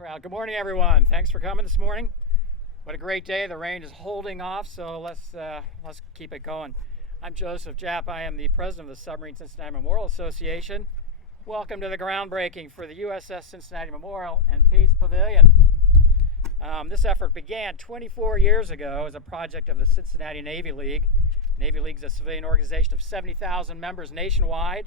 Crowd. Good morning, everyone. Thanks for coming this morning. What a great day. The rain is holding off, so let's keep it going. I'm Joseph Japp. I am the president of the Submarine Cincinnati Memorial Association. Welcome to the groundbreaking for the USS Cincinnati Memorial and Peace Pavilion. This effort began 24 years ago as a project of the Cincinnati Navy League. Navy League is a civilian organization of 70,000 members nationwide,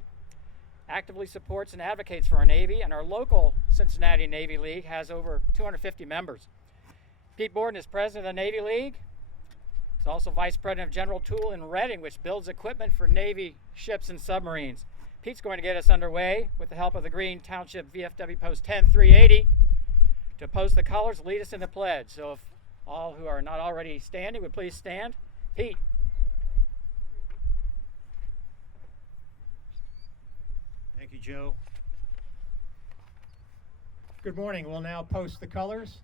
actively supports and advocates for our Navy, and our local Cincinnati Navy League has over 250 members. Pete Borden is president of the Navy League. He's also vice president of General Tool in Reading, which builds equipment for Navy ships and submarines. Pete's going to get us underway with the help of the Green Township VFW Post 10380 to post the colors, lead us in the pledge. So if all who are not already standing would please stand. Pete. Thank you, Joe. Good morning. We'll now post the colors.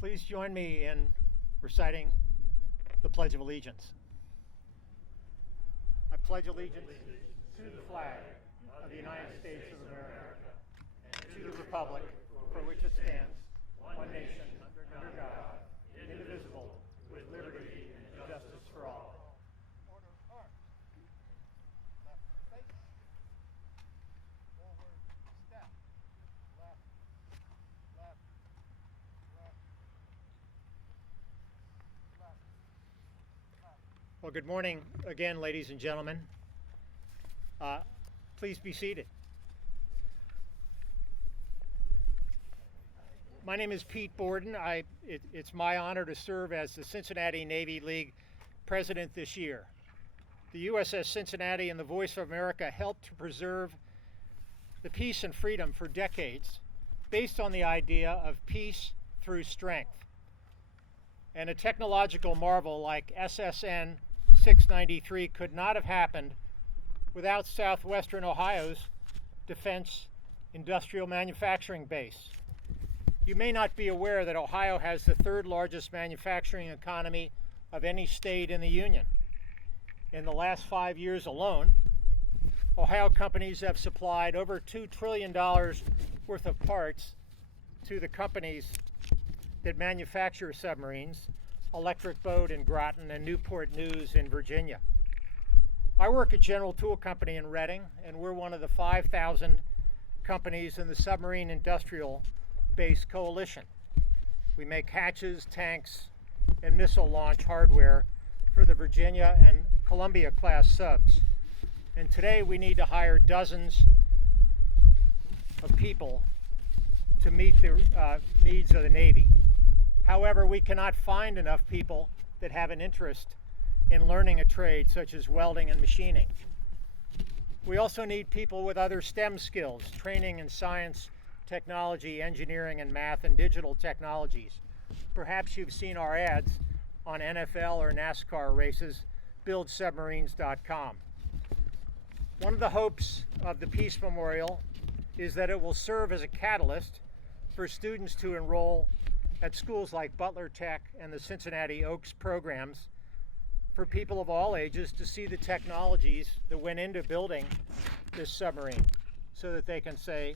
Please join me in reciting the Pledge of Allegiance. I pledge allegiance to the flag of the United States of America and to the republic for which it stands, one nation, under God, indivisible, with liberty and justice for all. Order arms. Left face. Forward step. Left. Left. Left. Left. Left. Well, good morning again, ladies and gentlemen. Please be seated. My name is Pete Borden. It's my honor to serve as the Cincinnati Navy League president this year. The USS Cincinnati and the Voice of America helped to preserve the peace and freedom for decades based on the idea of peace through strength. And a technological marvel like SSN 693 could not have happened without southwestern Ohio's defense industrial manufacturing base. You may not be aware that Ohio has the third largest manufacturing economy of any state in the Union. In the last 5 years alone, Ohio companies have supplied over $2 trillion worth of parts to the companies that manufacture submarines, Electric Boat in Groton and Newport News in Virginia. I work at General Tool Company in Reading, and we're one of the 5,000 companies in the Submarine Industrial Base Coalition. We make hatches, tanks, and missile launch hardware for the Virginia and Columbia class subs. And today we need to hire dozens of people to meet the needs of the Navy. However, we cannot find enough people that have an interest in learning a trade such as welding and machining. We also need people with other STEM skills, training in science, technology, engineering, and math and digital technologies. Perhaps you've seen our ads on NFL or NASCAR races, buildsubmarines.com. One of the hopes of the Peace Memorial is that it will serve as a catalyst for students to enroll at schools like Butler Tech and the Cincinnati Oaks programs for people of all ages to see the technologies that went into building this submarine. so that they can say,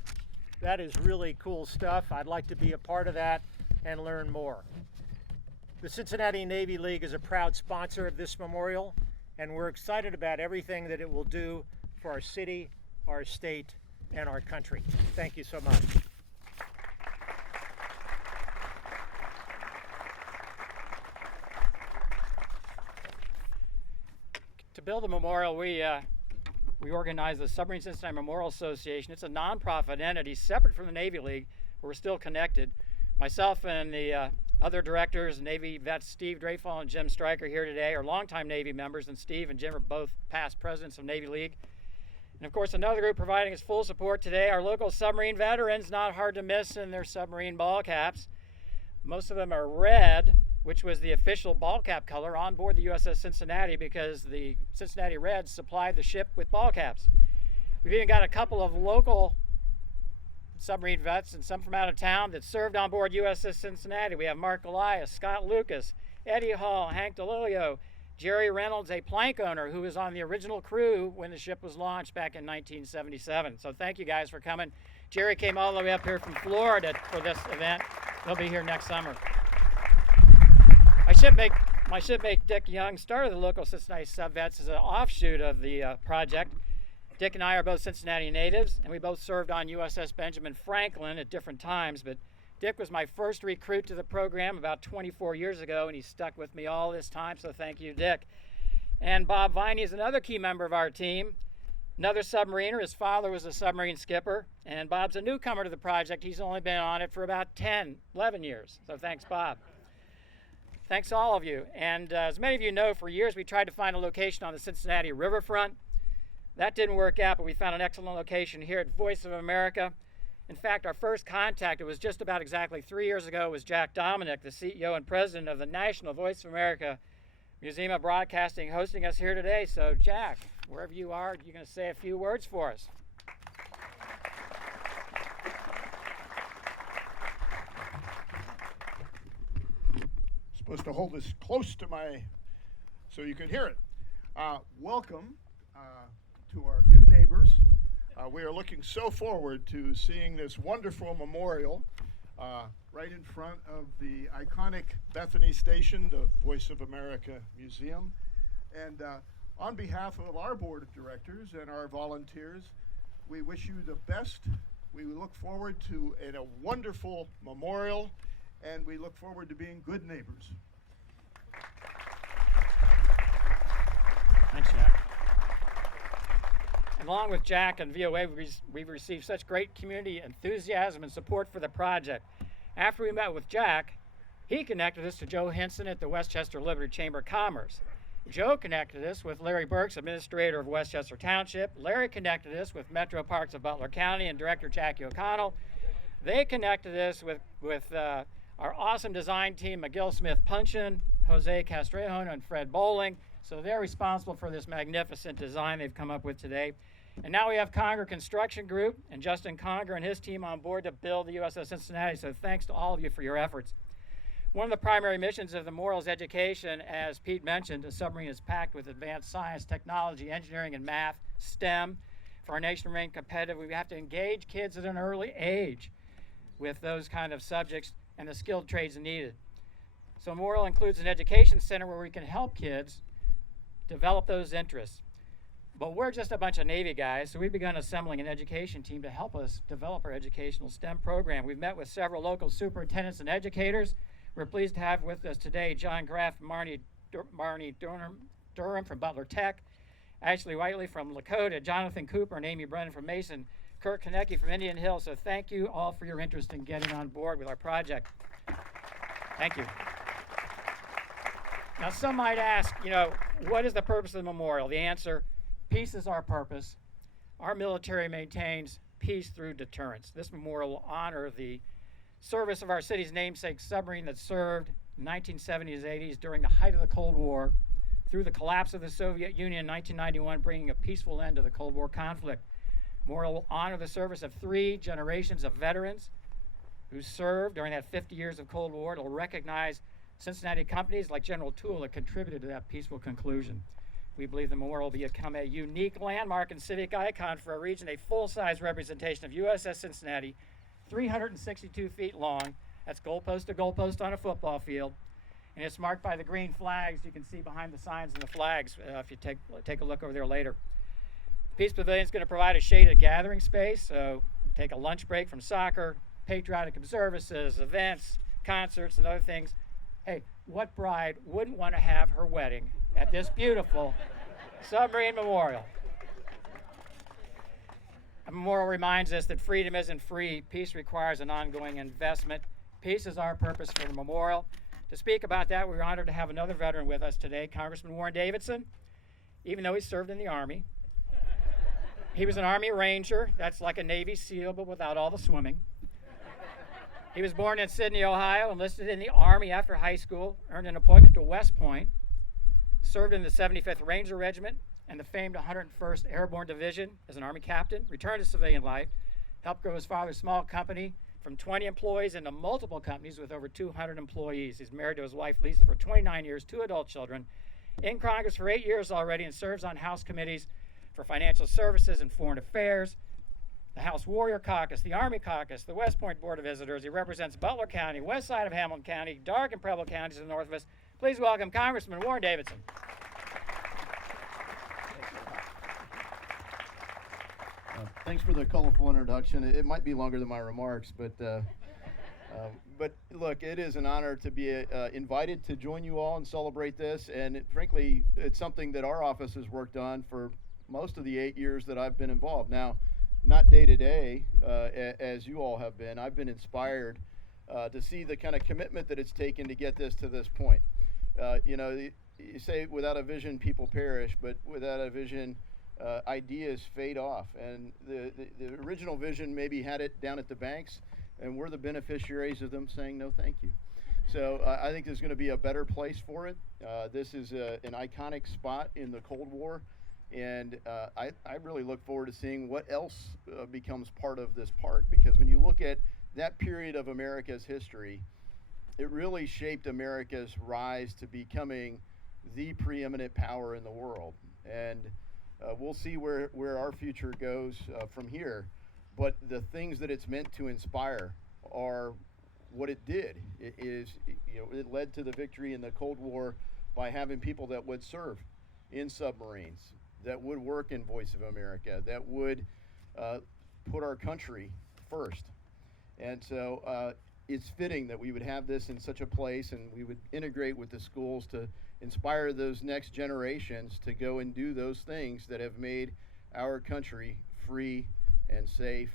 that is really cool stuff. I'd like to be a part of that and learn more. The Cincinnati Navy League is a proud sponsor of this memorial, and we're excited about everything that it will do for our city, our state, and our country. Thank you so much. To build a memorial, we organized the Submarine Cincinnati Memorial Association. It's a nonprofit entity separate from the Navy League, but we're still connected. Myself and the other directors, Navy vets Steve Dreyfall and Jim Stryker here today, are longtime Navy members, and Steve and Jim are both past presidents of Navy League. And of course, another group providing us full support today, our local submarine veterans, not hard to miss in their submarine ball caps. Most of them are red, which was the official ball cap color on board the USS Cincinnati because the Cincinnati Reds supplied the ship with ball caps. We've even got a couple of local submarine vets and some from out of town that served on board USS Cincinnati. We have Mark Elias, Scott Lucas, Eddie Hall, Hank DeLilio, Jerry Reynolds, a plank owner who was on the original crew when the ship was launched back in 1977. So thank you guys for coming. Jerry came all the way up here from Florida for this event. He'll be here next summer. My shipmate Dick Young started the local Cincinnati Sub-Vets as an offshoot of the project. Dick and I are both Cincinnati natives, and we both served on USS Benjamin Franklin at different times, but Dick was my first recruit to the program about 24 years ago, and he's stuck with me all this time, so thank you, Dick. And Bob Viney is another key member of our team, another submariner. His father was a submarine skipper, and Bob's a newcomer to the project. He's only been on it for about 11 years, so thanks, Bob. Thanks to all of you. And as many of you know, for years we tried to find a location on the Cincinnati riverfront. That didn't work out, but we found an excellent location here at Voice of America. In fact, our first contact, it was just about exactly 3 years ago, was Jack Dominic, the CEO and president of the National Voice of America Museum of Broadcasting, hosting us here today. So Jack, wherever you are, you're going to say a few words for us. Supposed to hold this close to so you can hear it. Welcome to our new neighbors. We are looking so forward to seeing this wonderful memorial right in front of the iconic Bethany Station, the Voice of America Museum. And on behalf of our board of directors and our volunteers, we wish you the best. We look forward to a wonderful memorial, and we look forward to being good neighbors. Thanks, Jack. Along with Jack and VOA, we've received such great community enthusiasm and support for the project. After we met with Jack, he connected us to Joe Henson at the Westchester Liberty Chamber of Commerce. Joe connected us with Larry Burks, administrator of Westchester Township. Larry connected us with MetroParks of Butler County and Director Jackie O'Connell. They connected us with our awesome design team, McGill Smith Punchin, Jose Castrejon, and Fred Bowling. So they're responsible for this magnificent design they've come up with today. And now we have Conger Construction Group and Justin Conger and his team on board to build the USS Cincinnati. So thanks to all of you for your efforts. One of the primary missions of the memorial is education. As Pete mentioned, the submarine is packed with advanced science, technology, engineering, and math, STEM. For our nation to remain competitive, we have to engage kids at an early age with those kind of subjects and the skilled trades needed. So Memorial includes an education center where we can help kids develop those interests. But we're just a bunch of Navy guys, so we've begun assembling an education team to help us develop our educational STEM program. We've met with several local superintendents and educators. We're pleased to have with us today John Graff and Marnie Durham from Butler Tech, Ashley Whiteley from Lakota, Jonathan Cooper and Amy Brennan from Mason, Kurt Konecki from Indian Hill. So thank you all for your interest in getting on board with our project. Thank you. Now some might ask, what is the purpose of the memorial? The answer, peace is our purpose. Our military maintains peace through deterrence. This memorial will honor the service of our city's namesake submarine that served in the 1970s, 80s during the height of the Cold War, through the collapse of the Soviet Union in 1991, bringing a peaceful end to the Cold War conflict. Memorial will honor the service of 3 generations of veterans who served during that 50 years of Cold War. It will recognize Cincinnati companies like General Tool that contributed to that peaceful conclusion. We believe the memorial will become a unique landmark and civic icon for our region, a full-size representation of USS Cincinnati, 362 feet long. That's goalpost to goalpost on a football field. And it's marked by the green flags you can see behind the signs and the flags if you take a look over there later. The Peace Pavilion is going to provide a shaded gathering space, so take a lunch break from soccer, patriotic observances, events, concerts, and other things. Hey, what bride wouldn't want to have her wedding at this beautiful submarine memorial? A memorial reminds us that freedom isn't free. Peace requires an ongoing investment. Peace is our purpose for the memorial. To speak about that, we're honored to have another veteran with us today, Congressman Warren Davidson. Even though he served in the Army, he was an Army Ranger. That's like a Navy SEAL, but without all the swimming. He was born in Sydney, Ohio, enlisted in the Army after high school, earned an appointment to West Point, served in the 75th Ranger Regiment and the famed 101st Airborne Division as an Army captain, returned to civilian life, helped grow his father's small company from 20 employees into multiple companies with over 200 employees. He's married to his wife, Lisa, for 29 years, 2 adult children, in Congress for 8 years already, and serves on House committees for Financial Services and Foreign Affairs, the House Warrior Caucus, the Army Caucus, the West Point Board of Visitors. He represents Butler County, west side of Hamilton County, Dark and Preble counties to the north of us. Please welcome Congressman Warren Davidson. Thanks for the colorful introduction. It might be longer than my remarks, but look, it is an honor to be invited to join you all and celebrate this. And frankly, it's something that our office has worked on for most of the 8 years that I've been involved. Now, not day to day, as you all have been. I've been inspired to see the kind of commitment that it's taken to get this to this point. You say without a vision, people perish, but without a vision, ideas fade off. And the original vision maybe had it down at the banks, and we're the beneficiaries of them saying no thank you. So I think there's going to be a better place for it. This is an iconic spot in the Cold War. And I really look forward to seeing what else becomes part of this park, because when you look at that period of America's history, it really shaped America's rise to becoming the preeminent power in the world. And we'll see where our future goes from here. But the things that it's meant to inspire are what it did. It led to the victory in the Cold War by having people that would serve in submarines, that would work in Voice of America, that would put our country first. And so it's fitting that we would have this in such a place, and we would integrate with the schools to inspire those next generations to go and do those things that have made our country free and safe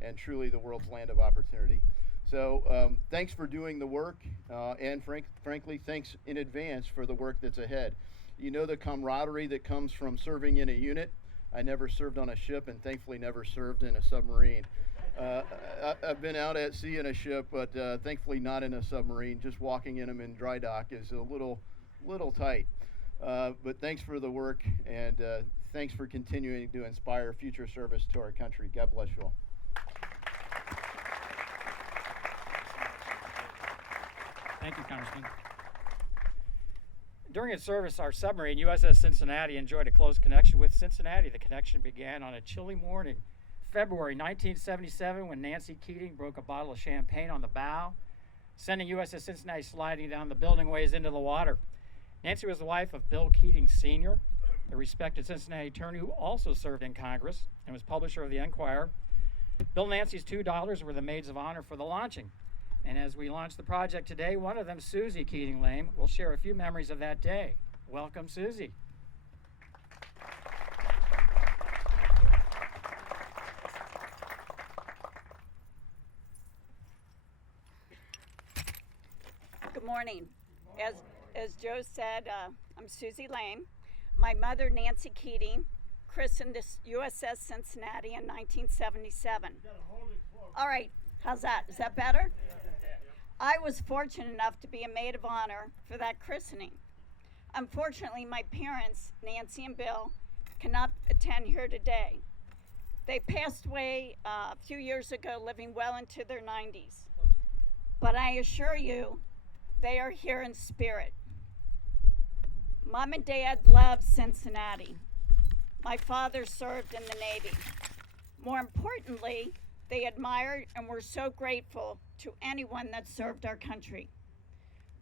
and truly the world's land of opportunity. So thanks for doing the work, and frankly, thanks in advance for the work that's ahead. You know the camaraderie that comes from serving in a unit. I never served on a ship, and thankfully never served in a submarine. I've been out at sea in a ship, but thankfully not in a submarine. Just walking in them in dry dock is a little tight. But thanks for the work, and thanks for continuing to inspire future service to our country. God bless you all. Thank you, Congressman. During its service, our submarine, USS Cincinnati, enjoyed a close connection with Cincinnati. The connection began on a chilly morning, February 1977, when Nancy Keating broke a bottle of champagne on the bow, sending USS Cincinnati sliding down the building ways into the water. Nancy was the wife of Bill Keating Sr., a respected Cincinnati attorney who also served in Congress and was publisher of the Enquirer. Bill and Nancy's 2 daughters were the maids of honor for the launching. And as we launch the project today, one of them, Susie Keating Lame, will share a few memories of that day. Welcome, Susie. Good morning. As Joe said, I'm Susie Lame. My mother, Nancy Keating, christened this USS Cincinnati in 1977. All right, how's that? Is that better? I was fortunate enough to be a maid of honor for that christening. Unfortunately, my parents, Nancy and Bill, cannot attend here today. They passed away a few years ago, living well into their 90s. But I assure you, they are here in spirit. Mom and Dad love Cincinnati. My father served in the Navy. More importantly, they admired and were so grateful to anyone that served our country.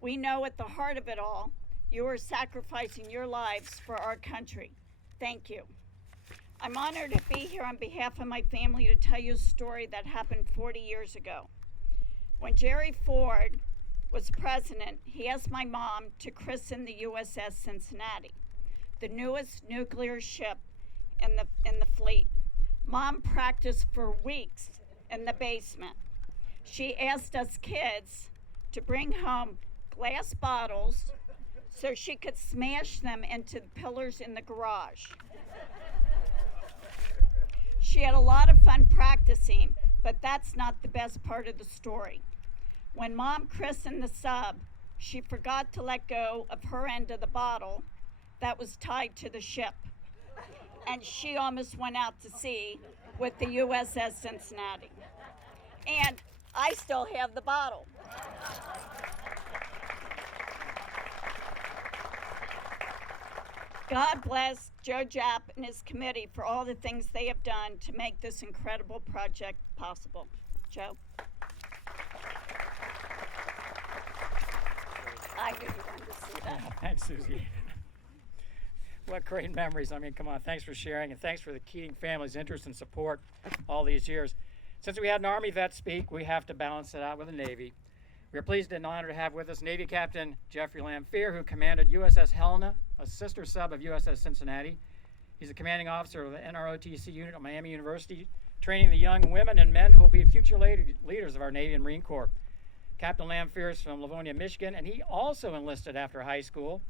We know at the heart of it all, you are sacrificing your lives for our country. Thank you. I'm honored to be here on behalf of my family to tell you a story that happened 40 years ago. When Jerry Ford was president, he asked my mom to christen the USS Cincinnati, the newest nuclear ship in the fleet. Mom practiced for weeks in the basement. She asked us kids to bring home glass bottles so she could smash them into the pillars in the garage. She had a lot of fun practicing, but that's not the best part of the story. When Mom christened the sub, she forgot to let go of her end of the bottle that was tied to the ship, and she almost went out to sea with the USS Cincinnati. And I still have the bottle. God bless Joe Japp and his committee for all the things they have done to make this incredible project possible. Joe? I knew you wanted to see that. Thanks, Susie. What great memories. I mean, come on. Thanks for sharing, and thanks for the Keating family's interest and support all these years. Since we had an Army vet speak, we have to balance it out with the Navy. We are pleased and honored to have with us Navy Captain Jeffrey Lamphere, who commanded USS Helena, a sister sub of USS Cincinnati. He's the commanding officer of the NROTC unit at Miami University, training the young women and men who will be future leaders of our Navy and Marine Corps. Captain Lamphere is from Livonia, Michigan, and he also enlisted after high school,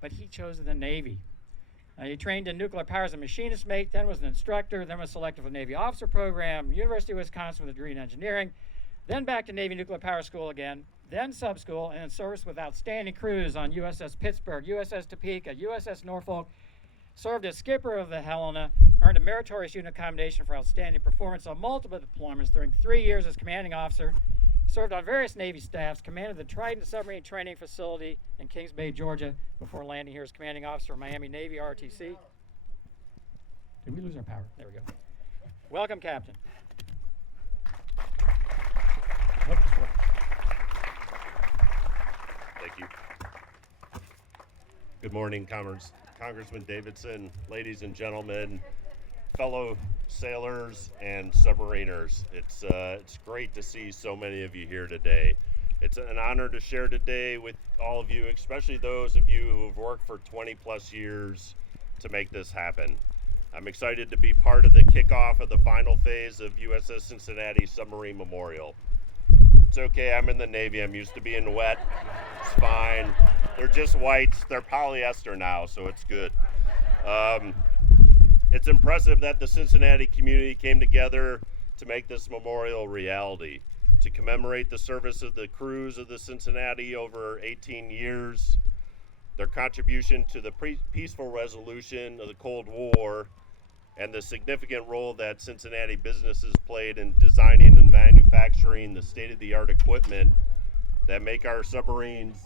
but he chose the Navy. He trained in nuclear power as a machinist mate, then was an instructor, then was selected for the Navy officer program, University of Wisconsin with a degree in engineering, then back to Navy nuclear power school again, then sub school, and then service with outstanding crews on USS Pittsburgh, USS Topeka, USS Norfolk, served as skipper of the Helena, earned a meritorious unit commendation for outstanding performance on multiple deployments during 3 years as commanding officer, served on various Navy staffs, commanded the Trident Submarine Training Facility in Kings Bay, Georgia, before landing here as commanding officer of Miami Navy ROTC. Did we lose our power? There we go. Welcome, Captain. Thank you. Good morning, Congressman Davidson, ladies and gentlemen, fellow sailors and submariners. It's great to see so many of you here today. It's an honor to share today with all of you, especially those of you who have worked for 20 plus years to make this happen. I'm excited to be part of the kickoff of the final phase of USS Cincinnati Submarine Memorial. It's okay, I'm in the Navy, I'm used to being wet, it's fine. They're just whites, they're polyester now, so it's good. It's impressive that the Cincinnati community came together to make this memorial reality, to commemorate the service of the crews of the Cincinnati over 18 years, their contribution to the peaceful resolution of the Cold War, and the significant role that Cincinnati businesses played in designing and manufacturing the state-of-the-art equipment that make our submarines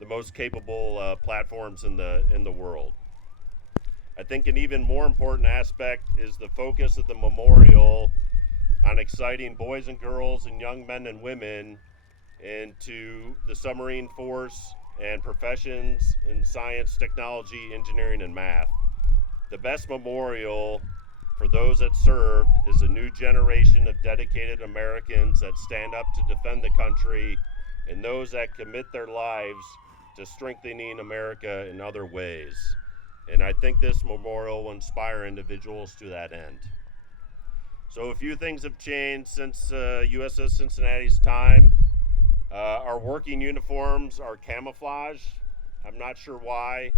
the most capable platforms in the world. I think an even more important aspect is the focus of the memorial on exciting boys and girls and young men and women into the submarine force and professions in science, technology, engineering, and math. The best memorial for those that served is a new generation of dedicated Americans that stand up to defend the country and those that commit their lives to strengthening America in other ways. And I think this memorial will inspire individuals to that end. So a few things have changed since USS Cincinnati's time. Our working uniforms are camouflage. I'm not sure why.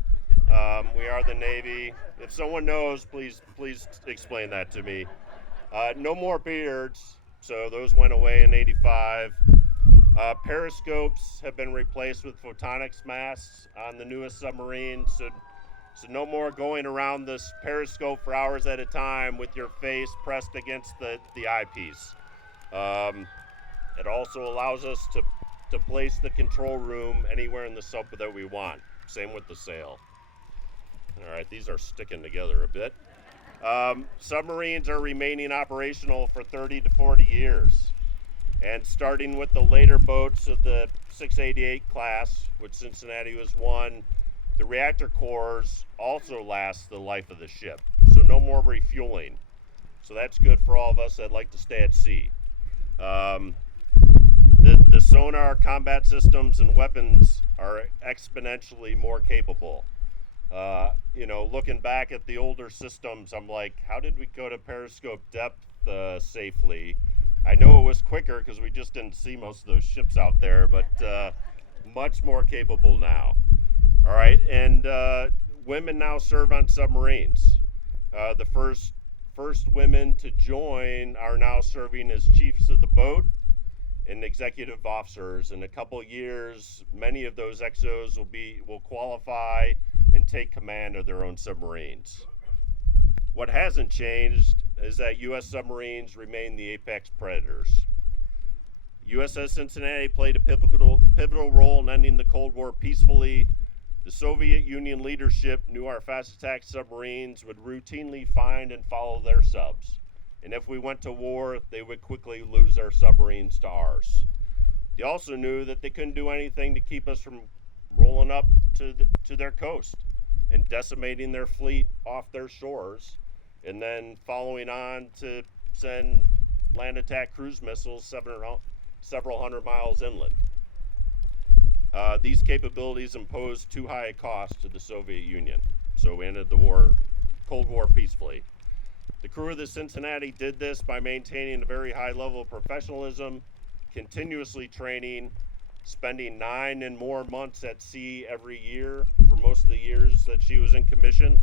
We are the Navy. If someone knows, please explain that to me. No more beards, so those went away in '85. Periscopes have been replaced with photonics masks on the newest submarines, so no more going around this periscope for hours at a time with your face pressed against the eyepiece. It also allows us to place the control room anywhere in the sub that we want. Same with the sail. All right, these are sticking together a bit. Submarines are remaining operational for 30 to 40 years. And starting with the later boats of the 688 class, which Cincinnati was one, the reactor cores also last the life of the ship. So no more refueling. So that's good for all of us that like to stay at sea. The sonar, combat systems, and weapons are exponentially more capable. Looking back at the older systems, I'm like, how did we go to periscope depth safely? I know it was quicker because we just didn't see most of those ships out there, but much more capable now. All right, and women now serve on submarines. The first women to join are now serving as chiefs of the boat and executive officers. In a couple years, many of those XOs will qualify and take command of their own submarines. What hasn't changed is that U.S. submarines remain the apex predators. USS Cincinnati played a pivotal role in ending the Cold War peacefully. The Soviet Union leadership knew our fast attack submarines would routinely find and follow their subs. And if we went to war, they would quickly lose their submarines to ours. They also knew that they couldn't do anything to keep us from rolling up to their coast and decimating their fleet off their shores, and then following on to send land attack cruise missiles several hundred miles inland. These capabilities imposed too high a cost to the Soviet Union, so we ended the Cold War peacefully. The crew of the Cincinnati did this by maintaining a very high level of professionalism, continuously training, spending 9 and more months at sea every year for most of the years that she was in commission.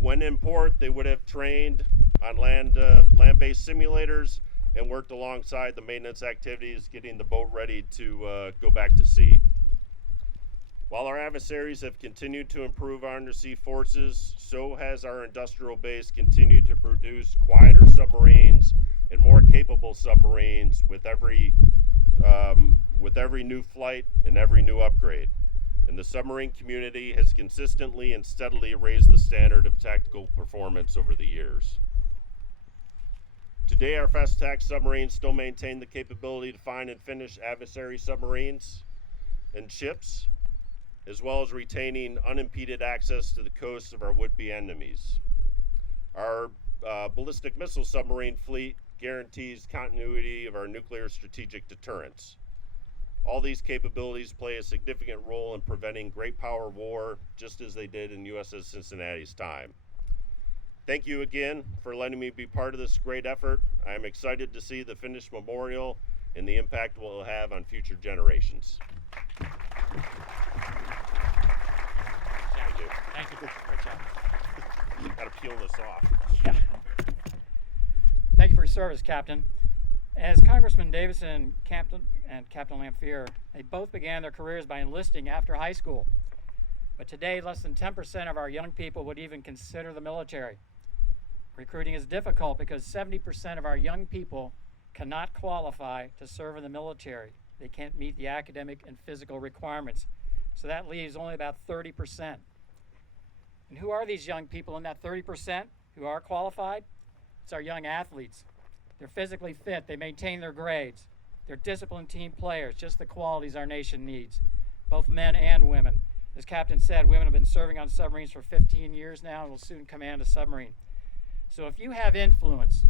When in port, they would have trained on land-based simulators and worked alongside the maintenance activities, getting the boat ready to go back to sea. While our adversaries have continued to improve our undersea forces, so has our industrial base continued to produce quieter submarines and more capable submarines with every new flight and every new upgrade. And the submarine community has consistently and steadily raised the standard of tactical performance over the years. Today, our fast attack submarines still maintain the capability to find and finish adversary submarines and ships, as well as retaining unimpeded access to the coasts of our would-be enemies. Our ballistic missile submarine fleet guarantees continuity of our nuclear strategic deterrence. All these capabilities play a significant role in preventing great power war, just as they did in USS Cincinnati's time. Thank you again for letting me be part of this great effort. I am excited to see the finished memorial and the impact it will have on future generations. Thank you. Great job. Got to peel this off. Yeah. Thank you for your service, Captain. As Congressman Davidson and Captain Lamphere, they both began their careers by enlisting after high school. But today, less than 10% of our young people would even consider the military. Recruiting is difficult because 70% of our young people cannot qualify to serve in the military. They can't meet the academic and physical requirements. So that leaves only about 30%. And who are these young people in that 30% who are qualified? It's our young athletes. They're physically fit, they maintain their grades. They're disciplined team players, just the qualities our nation needs, both men and women. As Captain said, women have been serving on submarines for 15 years now and will soon command a submarine. So if you have influence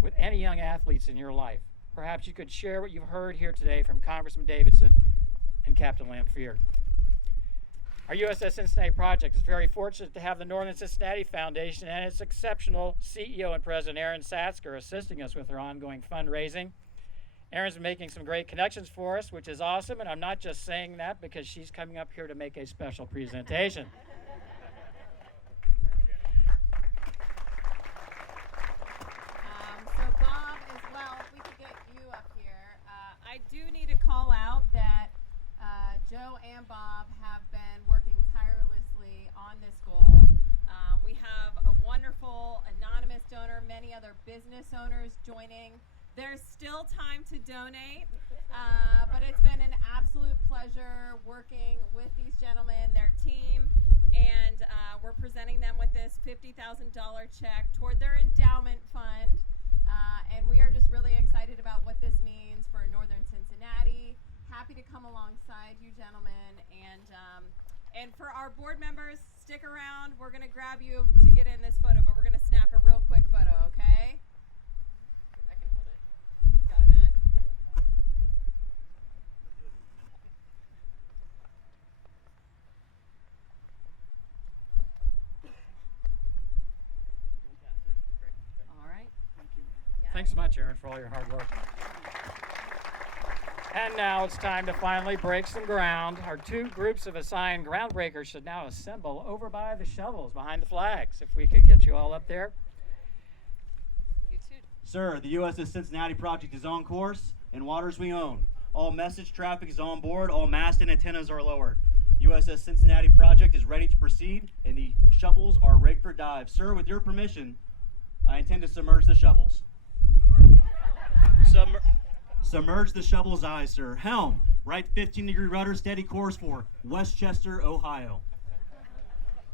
with any young athletes in your life, perhaps you could share what you've heard here today from Congressman Davidson and Captain Lamphere. Our USS Cincinnati project is very fortunate to have the Northern Cincinnati Foundation and its exceptional CEO and President Erin Satsker assisting us with our ongoing fundraising. Erin's been making some great connections for us, which is awesome, and I'm not just saying that because she's coming up here to make a special presentation. So Bob, as well, if we could get you up here. I do need to call out that Joe and Bob have been working tirelessly on this goal. We have a wonderful anonymous donor, many other business owners joining There's still time to donate, but it's been an absolute pleasure working with these gentlemen, their team, and we're presenting them with this $50,000 check toward their endowment fund. And we are just really excited about what this means for Northern Cincinnati. Happy to come alongside you gentlemen, and for our board members, stick around. We're gonna grab you to get in this photo, but we're gonna snap a real quick photo, okay? I can hold it. Got it, Matt? All right. Thanks so much, Aaron, for all your hard work. And now it's time to finally break some ground. Our two groups of assigned groundbreakers should now assemble over by the shovels behind the flags. If we could get you all up there. You too. Sir, the USS Cincinnati project is on course and waters we own. All message traffic is on board, all mast and antennas are lowered. USS Cincinnati project is ready to proceed and the shovels are rigged for dive. Sir, with your permission, I intend to submerge the shovels. Submerge the shovel's eyes, sir. Helm, right 15-degree rudder, steady course for Westchester, Ohio.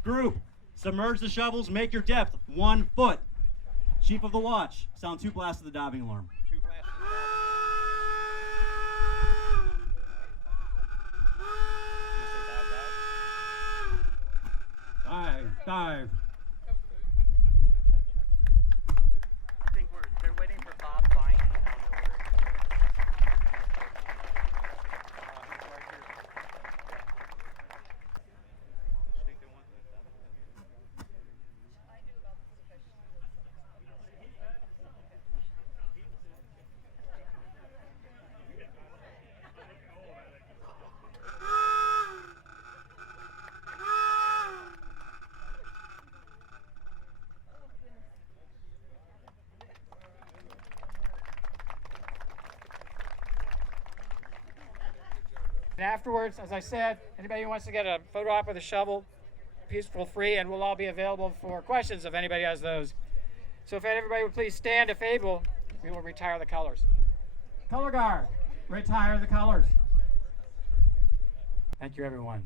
Group, submerge the shovels, make your depth 1 foot. Chief of the watch, sound 2 blasts of the diving alarm. 2 blasts of the Dive, dive. I think they're waiting for Bob Viney. And afterwards, as I said, anybody who wants to get a photo op with a shovel, feel free, and we'll all be available for questions if anybody has those. So if everybody would please stand if able, we will retire the colors. Color guard, retire the colors. Thank you, everyone.